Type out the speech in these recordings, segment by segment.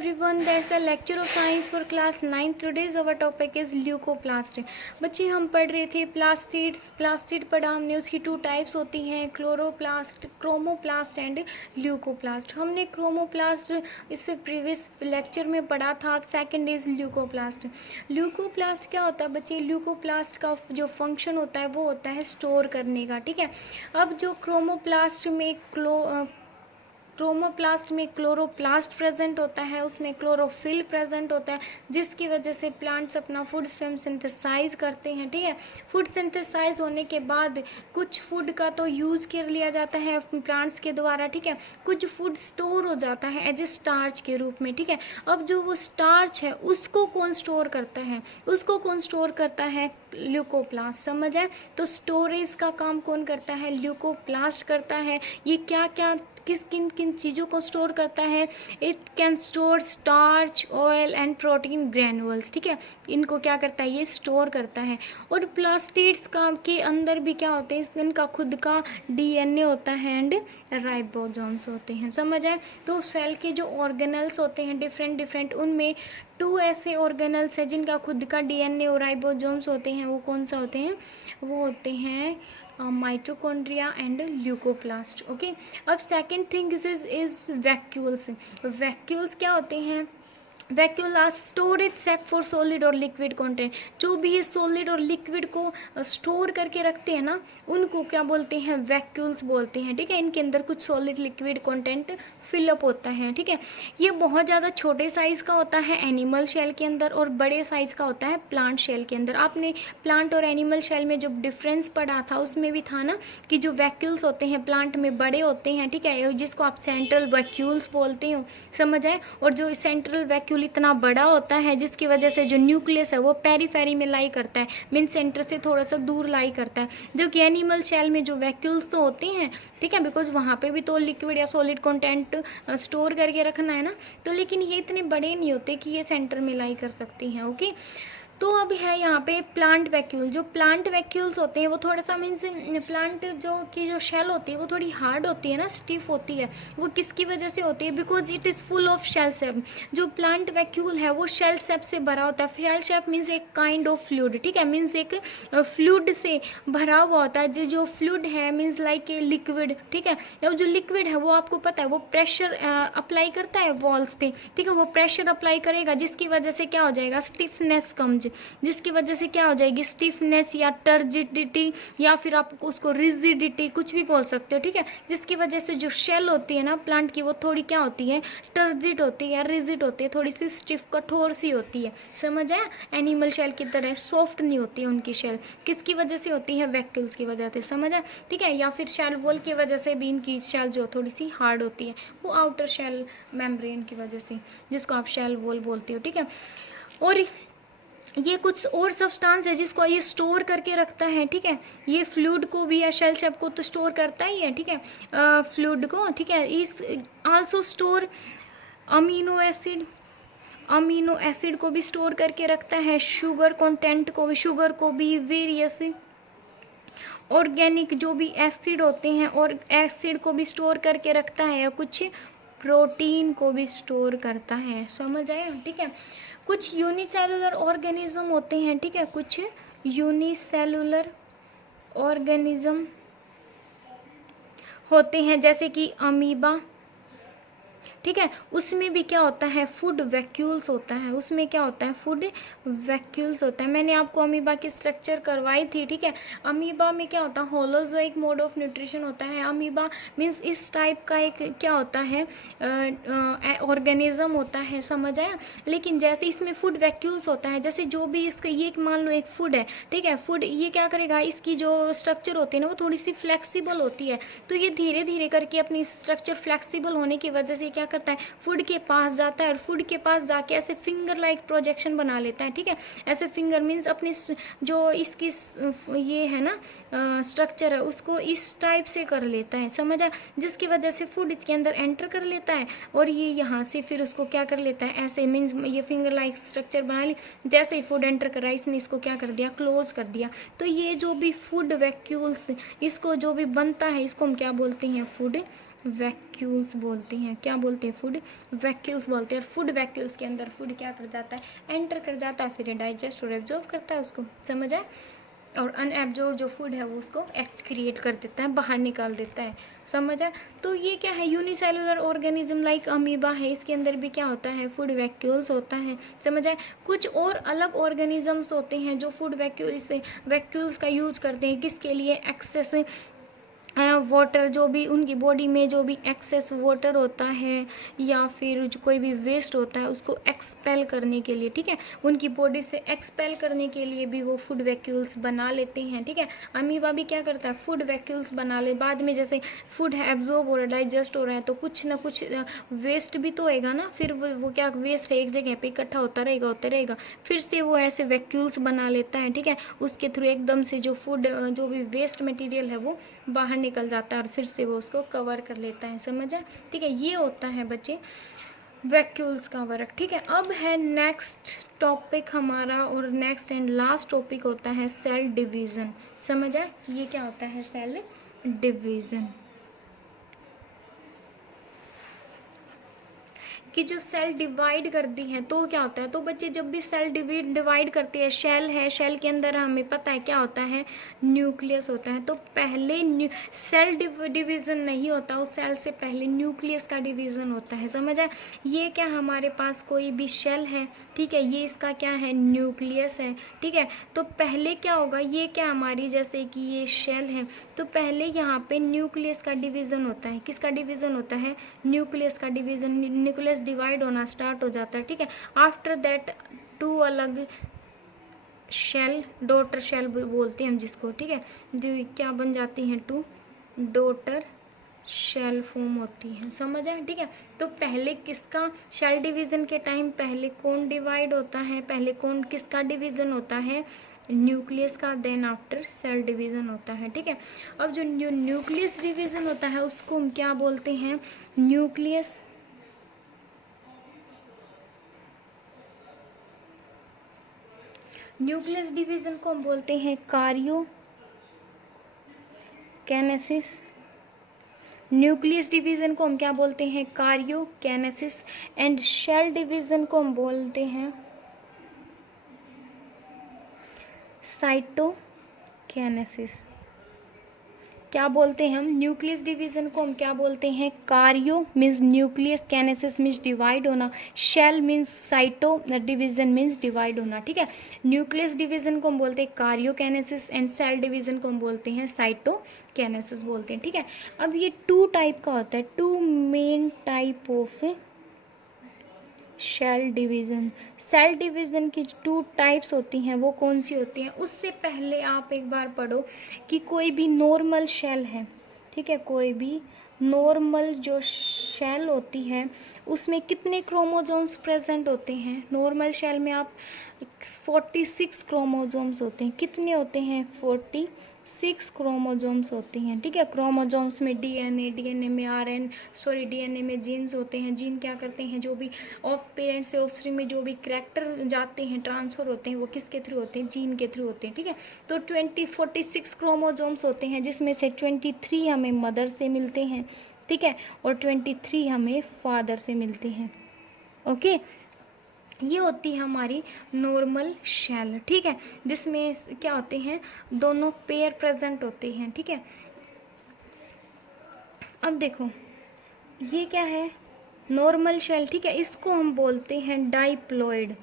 everyone, that's a lecture of science for class 9. Today's our topic is leucoplast. बच्चे हम पढ़ रहे थे प्लास्टिड पढ़ा हमने, उसकी 2 टाइप्स होती हैं, क्रोमोप्लास्ट एंड ल्यूकोप्लास्ट। हमने क्रोमोप्लास्ट इससे प्रीवियस लेक्चर में पढ़ा था। अब सेकंड इज ल्यूकोप्लास्ट। ल्यूकोप्लास्ट क्या होता है बच्चे? ल्यूकोप्लास्ट का जो फंक्शन होता है वो होता है स्टोर करने का, ठीक है। अब जो क्रोमोप्लास्ट में क्लोरोप्लास्ट प्रेजेंट होता है, उसमें क्लोरोफिल प्रेजेंट होता है, जिसकी वजह से प्लांट्स अपना फूड स्वयं सिंथेसाइज करते हैं, ठीक है। फूड सिंथेसाइज होने के बाद कुछ फूड का तो यूज़ कर लिया जाता है प्लांट्स के द्वारा, ठीक है। कुछ फूड स्टोर हो जाता है एज ए स्टार्च के रूप में, ठीक है। अब जो वो स्टार्च है उसको कौन स्टोर करता है? ल्यूकोप्लास्ट। समझ आए? तो स्टोरेज का काम कौन करता है? ल्यूकोप्लास्ट करता है। ये क्या क्या किन किन चीज़ों को स्टोर करता है? It can store starch, oil and protein granules, ठीक है। इनको क्या करता है? ये स्टोर करता है। और प्लास्टिड्स का के अंदर भी क्या होते हैं? इनका खुद का डीएनए होता है एंड राइबोसोम्स होते हैं। समझ आए? तो सेल के जो ऑर्गेनल्स होते हैं डिफरेंट उनमें 2 ऐसे ऑर्गेनल्स हैं जिनका खुद का डीएनए और राइबोसोम्स होते हैं। वो कौन सा होते हैं? वो होते हैं माइटोकॉन्ड्रिया एंड ल्यूकोप्लास्ट। ओके। अब second thing is vacuoles. Vacuoles क्या होते हैं? Vacuole are storage sac for solid और लिक्विड कंटेंट। जो भी ये सॉलिड और लिक्विड को स्टोर करके रखते हैं ना, उनको क्या बोलते हैं? वैक्यूल्स बोलते हैं, ठीक है। इनके अंदर कुछ सॉलिड लिक्विड कंटेंट फिलअप होता है, ठीक है। ये बहुत ज़्यादा छोटे साइज़ का होता है एनिमल शेल के अंदर और बड़े साइज़ का होता है प्लांट शेल के अंदर। आपने प्लांट और एनिमल शेल में जो डिफरेंस पढ़ा था उसमें भी था ना कि जो वैक्यूल्स होते हैं प्लांट में बड़े होते हैं, ठीक है, जिसको आप सेंट्रल वैक्यूल्स बोलते हो। समझ आए? और जो सेंट्रल वैक्यूल इतना बड़ा होता है जिसकी वजह से जो न्यूक्लियस है वो पेरीफेरी में लाई करता है, मीन सेंटर से थोड़ा सा दूर लाई करता है। जबकि एनिमल शेल में जो वैक्यूल्स तो होते हैं, ठीक है, बिकॉज वहाँ पे भी तो लिक्विड या सॉलिड कंटेंट स्टोर करके रखना है ना, तो लेकिन ये इतने बड़े नहीं होते कि ये सेंटर में लाई कर सकती हैं। ओके। तो अब है यहाँ पे प्लांट वैक्यूल। जो प्लांट वैक्यूल्स होते हैं वो थोड़ा सा मीन्स प्लांट जो शेल होती है वो थोड़ी हार्ड होती है ना, स्टिफ होती है। वो किसकी वजह से होती है? Because it is full of cell sap. जो प्लांट वैक्यूल है वो शेल सेप से भरा होता है। शेल सेप मीन्स एक काइंड ऑफ फ्लूइड, ठीक है, मीन्स एक फ्लूइड से भरा हुआ होता है। जो फ्लूइड है मीन्स लाइक ए लिक्विड, ठीक है। अब जो लिक्विड है वो आपको पता है वो प्रेशर अप्लाई करता है वॉल्स पे, ठीक है। वो प्रेशर अप्लाई करेगा जिसकी वजह से क्या हो जाएगा? स्टिफनेस कम्स, जिसकी वजह से क्या हो जाएगी? स्टिफनेस या टर्जिडिटी, या फिर आप उसको रिजिडिटी कुछ भी बोल सकते हो, ठीक है। जिसकी वजह से जो शेल होती है ना प्लांट की वो थोड़ी क्या होती है? टर्जिड होती है या रिजिड होती है, थोड़ी सी स्टिफ कठोर सी होती है। समझ आया? एनिमल शेल की तरह सॉफ्ट नहीं होती है उनकी शेल। किसकी वजह से होती है? वैक्यूल्स की वजह से। समझ आया? ठीक है। या फिर शेल वॉल की वजह से भी इनकी शेल जो थोड़ी सी हार्ड होती है, वो आउटर शेल मेम्ब्रेन की वजह से, जिसको आप शेल वॉल बोलते हो, ठीक है। और ये कुछ और सब्सटेंस है जिसको ये स्टोर करके रखता है, ठीक है। ये फ्लूइड को भी या शेल शेप को तो स्टोर करता ही है, ठीक है, फ्लूइड को, ठीक है। इस आल्सो स्टोर अमीनो एसिड को भी स्टोर करके रखता है, शुगर कंटेंट को भी, शुगर को भी, वेरियस ऑर्गेनिक जो भी एसिड होते हैं और एसिड को भी स्टोर करके रखता है, या कुछ प्रोटीन को भी स्टोर करता है। समझ आया? ठीक है। कुछ यूनिसेलुलर ऑर्गेनिज्म होते हैं, ठीक है, कुछ यूनिसेलुलर ऑर्गेनिज्म होते हैं जैसे कि अमीबा, ठीक है। उसमें भी क्या होता है? फूड वैक्यूल्स होता है। उसमें क्या होता है? फूड वैक्यूल्स होता है। मैंने आपको अमीबा की स्ट्रक्चर करवाई थी, ठीक है। अमीबा में क्या होता है? होलोजोइक मोड ऑफ न्यूट्रिशन होता है। अमीबा मीन्स इस टाइप का एक क्या होता है? ऑर्गेनिज्म होता है। समझ आया? लेकिन जैसे इसमें फूड वैक्यूल्स होता है, जैसे जो भी इसका ये मान लो एक फूड है, ठीक है। फूड ये क्या करेगा? इसकी जो स्ट्रक्चर होती है ना वो थोड़ी सी फ्लेक्सिबल होती है, तो ये धीरे धीरे करके अपनी स्ट्रक्चर फ्लेक्सिबल होने की वजह से क्या करता है? फूड के पास जाता है और फूड के पास जाके ऐसे फिंगर लाइक प्रोजेक्शन बना लेता है, ठीक है। ऐसे फिंगर मीन्स अपनी जो इसकी ये है ना स्ट्रक्चर है उसको इस टाइप से कर लेता है। समझ आया? जिसकी वजह से फूड इसके अंदर एंटर कर लेता है और ये यहाँ से फिर उसको क्या कर लेता है? ऐसे मीन्स ये फिंगर लाइक स्ट्रक्चर बना ली। जैसे ही फूड एंटर कर रहा है इसने इसको क्या कर दिया? क्लोज कर दिया। तो ये जो भी फूड वैक्यूल्स इसको जो भी बनता है इसको हम क्या बोलते हैं? फूड वैक्यूल्स बोलते हैं। क्या बोलते हैं? फूड वैक्यूल्स बोलते हैं। और फूड वैक्यूल्स के अंदर फूड क्या कर जाता है? एंटर कर जाता है, फिर डाइजेस्ट और एब्जॉर्ब करता है उसको, समझ आए? और अनएब्जॉर्ब जो फूड है वो उसको एक्सक्रिएट कर देता है, बाहर निकाल देता है, समझ आए? तो ये क्या है? यूनिसेलुलर ऑर्गेनिज्म लाइक अमीबा है, इसके अंदर भी क्या होता है? फूड वैक्यूल्स होता है, समझ आए? कुछ और अलग ऑर्गेनिजम्स होते हैं जो फूड वैक्यूल्स का यूज करते हैं, किसके लिए? एक्सेस वाटर, जो भी उनकी बॉडी में जो भी एक्सेस वाटर होता है या फिर जो कोई भी वेस्ट होता है उसको एक्सपेल करने के लिए, ठीक है, उनकी बॉडी से एक्सपेल करने के लिए भी वो फूड वैक्यूल्स बना लेते हैं, ठीक है। अमीबा भी क्या करता है? फूड वैक्यूल्स बना ले, बाद में जैसे फूड है एब्जॉर्ब हो रहा है, डाइजेस्ट हो रहा है, तो कुछ ना कुछ वेस्ट भी तो होएगा ना, फिर वो क्या वेस्ट है एक जगह पे इकट्ठा होता रहेगा, फिर से वो ऐसे वैक्यूल्स बना लेता है, ठीक है, उसके थ्रू एकदम से जो फूड जो भी वेस्ट मटेरियल है वो बाहर निकल जाता है और फिर से वो उसको कवर कर लेता है, समझा? ठीक है, ये होता है बच्चे वैक्यूल्स का वर्क, ठीक है। अब है नेक्स्ट टॉपिक हमारा, और नेक्स्ट एंड लास्ट टॉपिक होता है सेल डिवीजन, समझा? ये क्या होता है? सेल डिवीजन, कि जो सेल डिवाइड करती हैं तो क्या होता है? तो बच्चे जब भी सेल डिवाइड करती है, शेल है, शेल के अंदर हमें पता है क्या होता है? न्यूक्लियस होता है। तो पहले सेल डिवीजन नहीं होता, उस सेल से पहले न्यूक्लियस का डिवीजन होता है, समझ आए? ये क्या हमारे पास कोई भी शेल है, ठीक है, ये इसका क्या है? न्यूक्लियस है, ठीक है। तो पहले क्या होगा? ये क्या हमारी, जैसे कि ये शेल है, तो पहले यहाँ पे न्यूक्लियस का डिवीजन होता है। किसका डिवीजन होता है? न्यूक्लियस का डिवीजन, न्यूक्लियस डिवाइड होना स्टार्ट हो जाता है, ठीक है। आफ्टर दैट टू अलग शेल, डॉटर शेल बोलते हैं हम जिसको, ठीक है, जो क्या बन जाती हैं? टू डॉटर शेल फॉर्म होती हैं, समझ आए? ठीक है, तो पहले किसका शेल डिवीजन के टाइम पहले कौन डिवाइड होता है? पहले कौन, किसका डिवीजन होता है? न्यूक्लियस का। देन आफ्टर सेल डिवीजन होता है, ठीक है। अब जो न्यूक्लियस डिवीजन होता है उसको हम क्या बोलते हैं? न्यूक्लियस डिवीजन को हम बोलते हैं कार्योकैनेसिस। न्यूक्लियस डिवीजन को हम क्या बोलते हैं? कार्योकैनेसिस। एंड शेल डिवीजन को हम बोलते हैं साइटोकैनेसिस। क्या बोलते हैं हम? न्यूक्लियस डिवीजन को हम क्या बोलते हैं? Karyo means nucleus, kinesis means divide होना, cell means cyto division means divide होना, ठीक है। न्यूक्लियस डिवीजन को हम बोलते हैं कार्योकैनेसिस एंड सेल डिवीजन को हम बोलते हैं साइटोकैनेसिस बोलते हैं, ठीक है। अब ये टू टाइप का होता है, two main type of cell division. Cell division की टू टाइप्स होती हैं, वो कौन सी होती हैं? उससे पहले आप एक बार पढ़ो कि कोई भी नॉर्मल शेल है, ठीक है, कोई भी नॉर्मल जो शेल होती है उसमें कितने क्रोमोसोम्स प्रेजेंट होते हैं? नॉर्मल शेल में आप 46 क्रोमोसोम्स होते हैं। कितने होते हैं? 46 क्रोमोसोम्स होते हैं, ठीक है। क्रोमोसोम्स में डीएनए में डीएनए में जीन्स होते हैं। जीन क्या करते हैं? जो भी ऑफ पेरेंट्स से ऑफस्प्रिंग में जो भी करैक्टर जाते हैं, ट्रांसफर होते हैं, वो किसके थ्रू होते हैं? जीन के थ्रू होते हैं, ठीक है। तो 46 क्रोमोसोम्स होते हैं, जिसमें से 23 हमें मदर से मिलते हैं, ठीक है, और 23 हमें फादर से मिलते हैं, ओके। ये होती है हमारी नॉर्मल शेल, ठीक है, जिसमें क्या होते हैं? दोनों पेयर प्रेजेंट होते हैं, ठीक है। अब देखो ये क्या है? नॉर्मल शेल, ठीक है, इसको हम बोलते हैं डाइप्लॉइड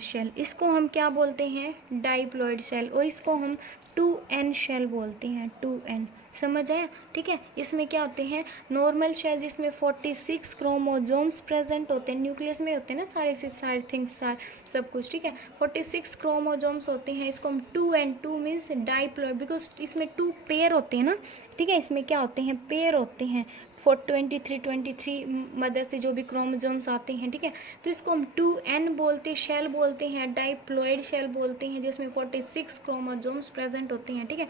शेल। इसको हम क्या बोलते हैं? Diploid cell. और इसको हम 2n शेल बोलते हैं, 2n, समझ आया? ठीक है, इसमें क्या होते हैं? नॉर्मल शेल जिसमें 46 क्रोमोसोम्स प्रेजेंट होते हैं, न्यूक्लियस में होते हैं ना सारे थिंग्स, सब कुछ, ठीक है। 46 क्रोमोसोम्स होते हैं, इसको हम 2n, 2 मीन्स डाइप्लॉइड, बिकॉज इसमें 2 पेयर होते हैं ना, ठीक है, इसमें क्या होते हैं? पेयर होते हैं। 23 मदर से जो भी क्रोमोसोम्स आते हैं, ठीक है, तो इसको हम 2n बोलते शेल बोलते हैं, डाइप्लॉइड शेल बोलते हैं, जिसमें 46 क्रोमोसोम्स प्रेजेंट होते हैं, ठीक है।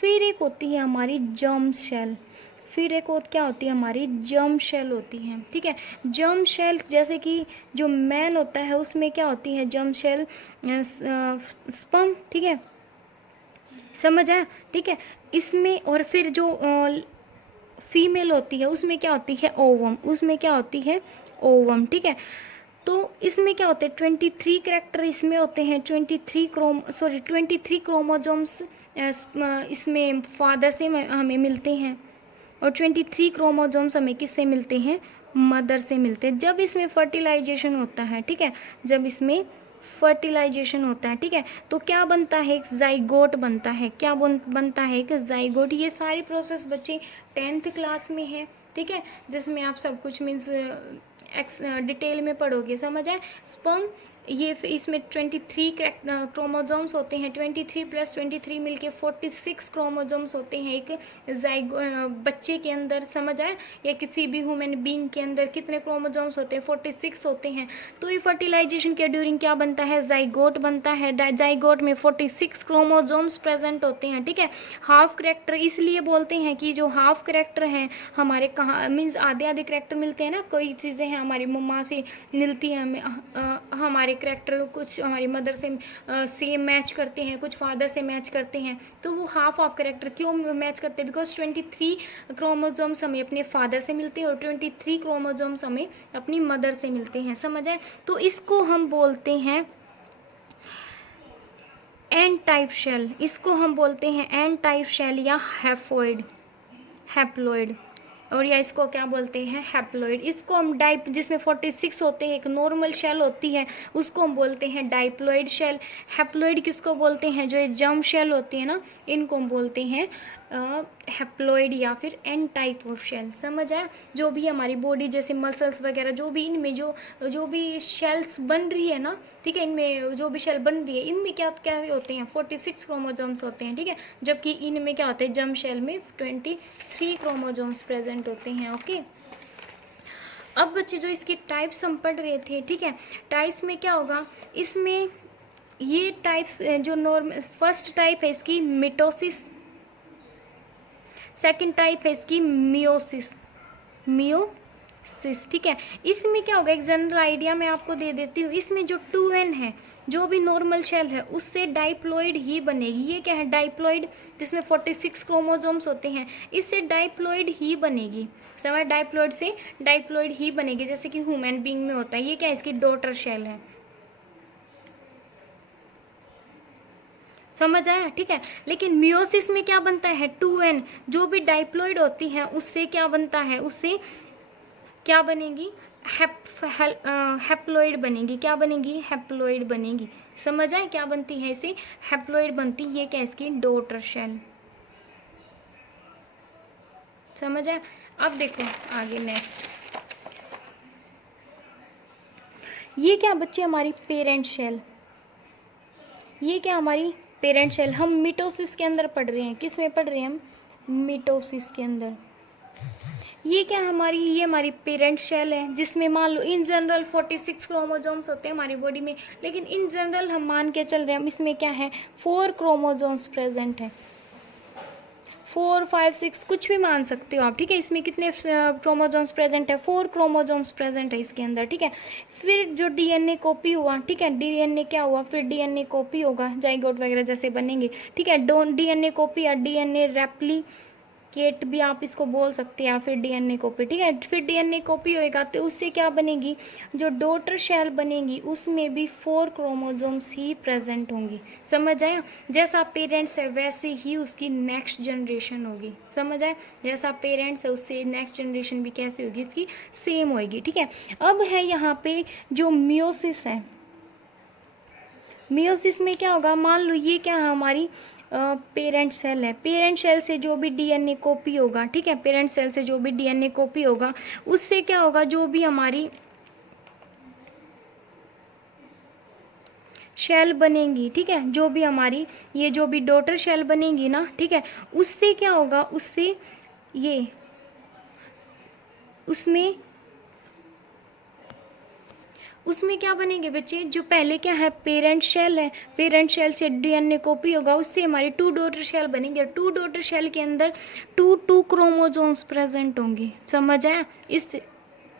फिर एक होती है हमारी जर्म शेल। फिर एक और क्या होती है? हमारी जर्म शेल होती है, ठीक है। जर्म शेल जैसे कि जो मैन होता है उसमें क्या होती है? जर्म शेल स्पर्म, ठीक है, समझ आया? ठीक है, इसमें और फिर जो फीमेल होती है उसमें क्या होती है ओवम, उसमें क्या होती है ओवम, ठीक है। तो इसमें क्या होते हैं 23 कैरेक्टर इसमें होते हैं, 23 क्रोमोजोम्स इसमें फादर से हमें मिलते हैं, और 23 क्रोमोजोम्स हमें किससे मिलते हैं, मदर से मिलते हैं। जब इसमें फर्टिलाइजेशन होता है, ठीक है, जब इसमें फर्टिलाइजेशन होता है, ठीक है, तो क्या बनता है, एक जाइगोट बनता है। क्या बनता है, एक जाइगोट। ये सारी प्रोसेस बच्चे 10th क्लास में है, ठीक है, जिसमें आप सब कुछ मीन्स डिटेल में पढ़ोगे, समझ आए। स्पर्म ये इसमें 23 क्रोमोजोम्स होते हैं, 23 + 23 मिलके 46 क्रोमोजोम्स होते हैं एक बच्चे के अंदर, समझ आए, या किसी भी ह्यूमन बीइंग के अंदर कितने क्रोमोजोम्स होते हैं, 46 होते हैं। तो ये फर्टिलाइजेशन के ड्यूरिंग क्या बनता है, जाइगोट बनता है। जाइगोट में 46 क्रोमोजोम्स प्रेजेंट होते हैं, ठीक है। हाफ कैरेक्टर इसलिए बोलते हैं कि जो हाफ कैरेक्टर हैं हमारे कहाँ मीन्स आधे आधे कैरेक्टर मिलते हैं ना, कोई चीज़ें हैं हमारी मम्मा से मिलती हैं हमें, हमारे कैरेक्टर कुछ हमारी मदर से मैच करते हैं, कुछ फादर से मैच करते हैं। तो वो हाफ कैरेक्टर क्यों मैच करते हैं, बिकॉज 23 क्रोमोजोम्स हमें अपने फादर से मिलते हैं और 23 क्रोमोजोम्स हमें अपनी मदर से मिलते हैं, समझ आए। तो इसको हम बोलते हैं एन टाइप शेल, इसको हम बोलते हैं एन टाइप शेल या हैप्लॉइड, और या इसको क्या बोलते हैं, हैप्लॉइड। इसको हम जिसमें 46 होते हैं, एक नॉर्मल शेल होती है, उसको हम बोलते हैं डाइप्लॉइड शेल। हैप्लॉइड किसको बोलते हैं, जो ये जर्म शेल होती है ना, इनको हम बोलते हैं हैप्लॉइड या फिर एन टाइप ऑफ शेल, समझ आया। जो भी हमारी बॉडी जैसे मसल्स वगैरह, जो भी इनमें जो भी शेल्स बन रही है ना, ठीक है, इनमें जो भी शेल बन रही है, इनमें क्या क्या होते हैं, 46 क्रोमोजोम्स होते हैं, ठीक है, जबकि इनमें क्या होते हैं, जर्म शेल में 23 क्रोमोजोम्स प्रेजेंट होते हैं, ओके। अब बच्चे जो इसकी टाइप्स हम पढ़ रहे थे, ठीक है, टाइप्स में क्या होगा, इसमें ये टाइप्स जो नॉर्मल फर्स्ट टाइप है इसकी मिटोसिस, सेकंड टाइप है इसकी मियोसिस, ठीक है। इसमें क्या होगा, एक जनरल आइडिया मैं आपको दे देती हूँ। इसमें जो 2n है, जो भी नॉर्मल शेल है, उससे डाइप्लॉइड ही बनेगी। ये क्या है, डाइप्लॉइड, जिसमें 46 क्रोमोजोम्स होते हैं, इससे डाइप्लॉइड ही बनेगी, समझ, डाइप्लॉइड से डाइप्लॉइड ही बनेगी, जैसे कि ह्यूमन बीइंग में होता है। ये क्या है, इसकी डॉटर शेल है, समझ आया, ठीक है। लेकिन मियोसिस में क्या बनता है, 2n, जो भी डाइप्लॉइड होती है उससे क्या बनता है, उससे क्या बनेगी, हैप्लॉइड बनेगी। क्या बनेगी, हैप्लॉइड बनेगी, समझ आए, क्या बनती है, इसे हैप्लॉइड बनती। ये क्या, इसकी डॉटर शेल, समझ आए। अब देखो आगे नेक्स्ट, ये क्या बच्चे, हमारी पेरेंट शेल। ये क्या, हमारी पेरेंट शेल। हम मिटोसिस के अंदर पढ़ रहे हैं, किस में पढ़ रहे हैं हम, मिटोसिस के अंदर। ये क्या हमारी, ये हमारी पेरेंट शेल है, जिसमें मान लो इन जनरल 46 क्रोमोजोम्स होते हैं हमारी बॉडी में, लेकिन इन जनरल हम मान के चल रहे हैं इसमें क्या है, 4 क्रोमोजोम्स प्रेजेंट है, 4, 5, 6 कुछ भी मान सकते हो आप, ठीक है। इसमें कितने क्रोमोजोम्स प्रेजेंट है, 4 क्रोमोजोम्स प्रेजेंट है इसके अंदर, ठीक है। फिर जो डीएनए कॉपी हुआ, ठीक है, डीएनए क्या हुआ, फिर डीएनए कॉपी होगा, जाइगोट वगैरह जैसे बनेंगे, ठीक है। डीएनए कॉपी या डीएनए रेप्लिकेट भी आप इसको बोल सकते हैं, या फिर डीएनए कॉपी, ठीक है। फिर डीएनए कॉपी होएगा तो उससे क्या बनेगी, जो डॉटर शेल बनेगी उसमें भी 4 क्रोमोजोम्स ही प्रेजेंट होंगी, समझ आया। जैसा पेरेंट्स है वैसे ही उसकी नेक्स्ट जनरेशन होगी, समझ आए, जैसा पेरेंट्स है उससे नेक्स्ट जनरेशन भी कैसे होगी, उसकी सेम होगी, ठीक है। अब है यहाँ पे जो मियोसिस है, मियोसिस में क्या होगा, मान लो ये क्या है, हमारी पेरेंट सेल है। पेरेंट सेल से जो भी डीएनए कॉपी होगा, ठीक है, पेरेंट सेल से जो भी डीएनए कॉपी होगा उससे क्या होगा, जो भी हमारी शेल बनेंगी, ठीक है, जो भी हमारी ये जो भी डॉटर शेल बनेगी ना, ठीक है, उससे क्या होगा, उससे ये उसमें क्या बनेंगे बच्चे, जो पहले क्या है पेरेंट शेल है, पेरेंट शेल से डीएनए कॉपी होगा, उससे हमारी 2 डॉटर शेल बनेंगे। 2 डॉटर शेल के अंदर 2 क्रोमोजोम्स प्रेजेंट होंगे, समझ आया। इस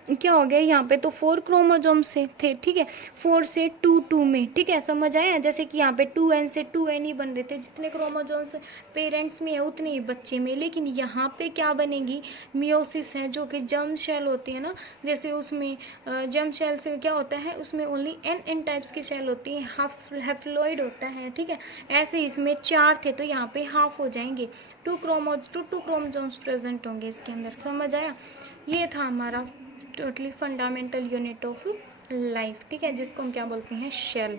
क्या हो गया यहाँ पे, तो 4 क्रोमोजोम से थे, ठीक है, 4 से 2 में, ठीक है, समझ आया। जैसे कि यहाँ पे 2n से 2n ही बन रहे थे, जितने क्रोमोजोम्स पेरेंट्स में है उतने ही बच्चे में। लेकिन यहाँ पे क्या बनेगी, मियोसिस है, जो कि जर्म शेल होती है ना, जैसे उसमें जर्म शेल से क्या होता है, उसमें ओनली n टाइप्स की शेल होती है, हैप्लॉइड होता है, ठीक है। ऐसे इसमें 4 थे तो यहाँ पे हाफ हो जाएंगे, 2 क्रोमोजोम्स प्रेजेंट होंगे इसके अंदर, समझ आया। ये था हमारा totally fundamental unit of life, ठीक है, जिसको हम क्या बोलते हैं, शेल।